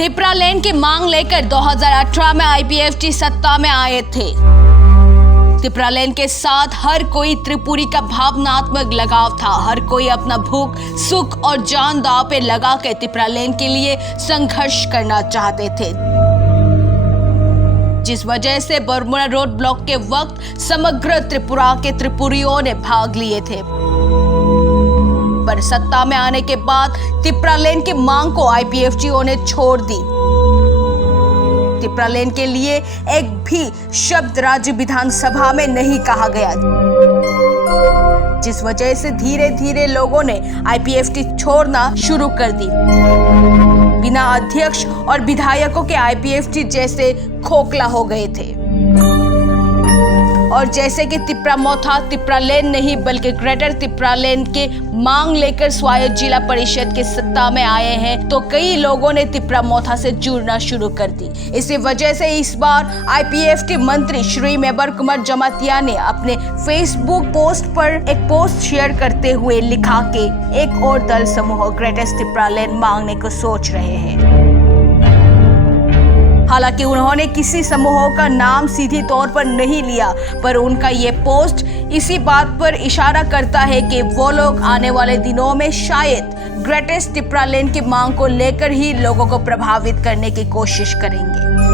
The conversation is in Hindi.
तिपरा लेन की मांग लेकर 2018 में आईपीएफटी सत्ता में आए थे। तिपरा लेन के साथ हर कोई त्रिपुरी का भावनात्मक लगाव था। हर कोई अपना भूख, सुख और जान दांव पे लगा के तिपरा लेन के लिए संघर्ष करना चाहते थे, जिस वजह से बरमुड़ा रोड ब्लॉक के वक्त समग्र त्रिपुरा के त्रिपुरियों ने भाग लिए थे। पर सत्ता में आने के बाद तिपरा लेन की मांग को आईपीएफटीओ ने छोड़ दी। तिपरा लेन के लिए एक भी शब्द राज्य विधानसभा में नहीं कहा गया, जिस वजह से धीरे धीरे लोगों ने आईपीएफटी छोड़ना शुरू कर दी। बिना अध्यक्ष और विधायकों के आईपीएफटी जैसे खोखला हो गए थे और जैसे कि तिपरा मोथा तिपरा लेन नहीं बल्कि ग्रेटर तिपरा लेन के मांग लेकर स्वायत्त जिला परिषद के सत्ता में आए हैं, तो कई लोगों ने तिपरा मोथा से जुड़ना शुरू कर दी। इसी वजह से इस बार आईपीएफटी मंत्री श्री मेबर कुमार जमातिया ने अपने फेसबुक पोस्ट पर एक पोस्ट शेयर करते हुए लिखा कि एक और दल समूह ग्रेटर तिपरा लेन मांगने को सोच रहे हैं। हालांकि उन्होंने किसी समूह का नाम सीधी तौर पर नहीं लिया, पर उनका ये पोस्ट इसी बात पर इशारा करता है कि वो लोग आने वाले दिनों में शायद ग्रेटर तिपरा लेन की मांग को लेकर ही लोगों को प्रभावित करने की कोशिश करेंगे।